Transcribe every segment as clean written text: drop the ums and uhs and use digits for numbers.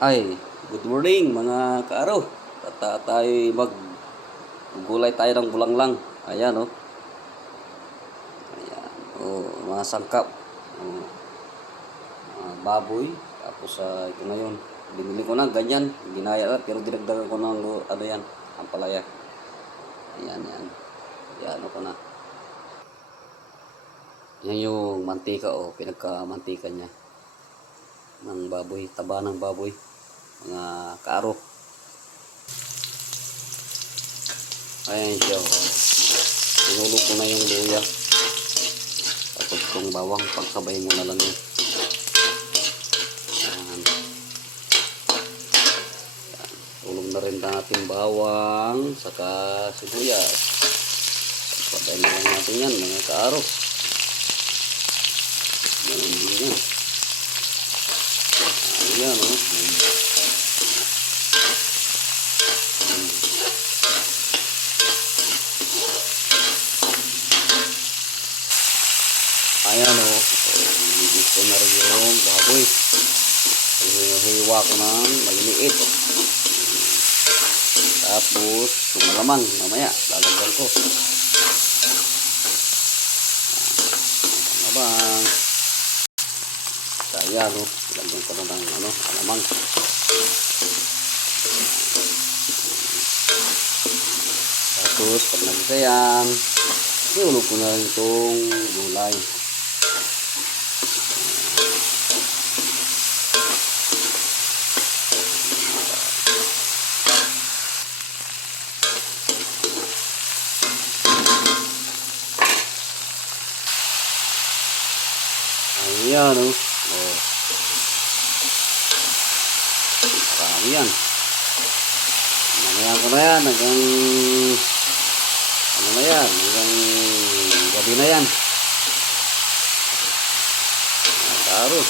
Ay, good morning mga kaaro. At tayo maggulay tayo ng bulanglang. Ayan oh. Ayan. Oh, mga sangkap. Oh, baboy. Tapos ito na yun. Binili ko na ganyan. Ginaya na pero dinagdagan ko ng ano yan, ampalaya. Ayan yan. Ayan ko na. Yan yung mantika oh, pinagka-mantika niya ng baboy, taba ng baboy. Mga kaaro. Ayan siya. Tinulog ko na yung luya. Tapos itong bawang, pagsabay mo na lang yun. Ayan. Tulog na rin natin bawang, saka sibuyas. Pagsabay na lang natin yan, mga kaaro. Ayan. Ayan o. Ayan o. Iligis ko na rin yung baboy. Hiwa ko ng maliliit. Tapos yung malamang mamaya lalagyan ko. Malamang. Ayan o. Lagyan ko na ng malamang. Tapos pag nagisa yan, iulog ko na rin itong gulay. Ayan o. Oh. Marami yan. Mamaya ko na yan. Hanggang ano na yan. Hanggang gabi na yan. Taro.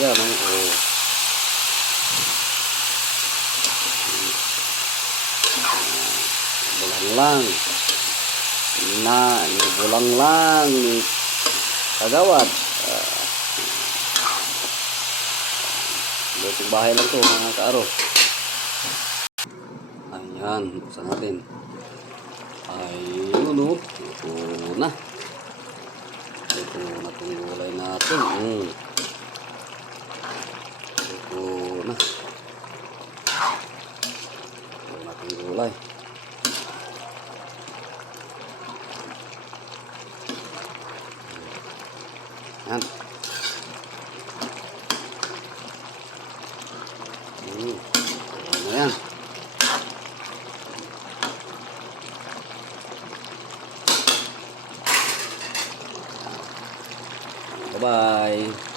Yan o. Oh. Bulanglang ni bulanglang ni kagawad. Lutong bahay lang to mga kaaro. Ayan, buksan natin. Ayun o. Ito na. Ito na itong gulay natin. Ito na. Ito na itong gulay. Yan. Ano yan? Bye-bye.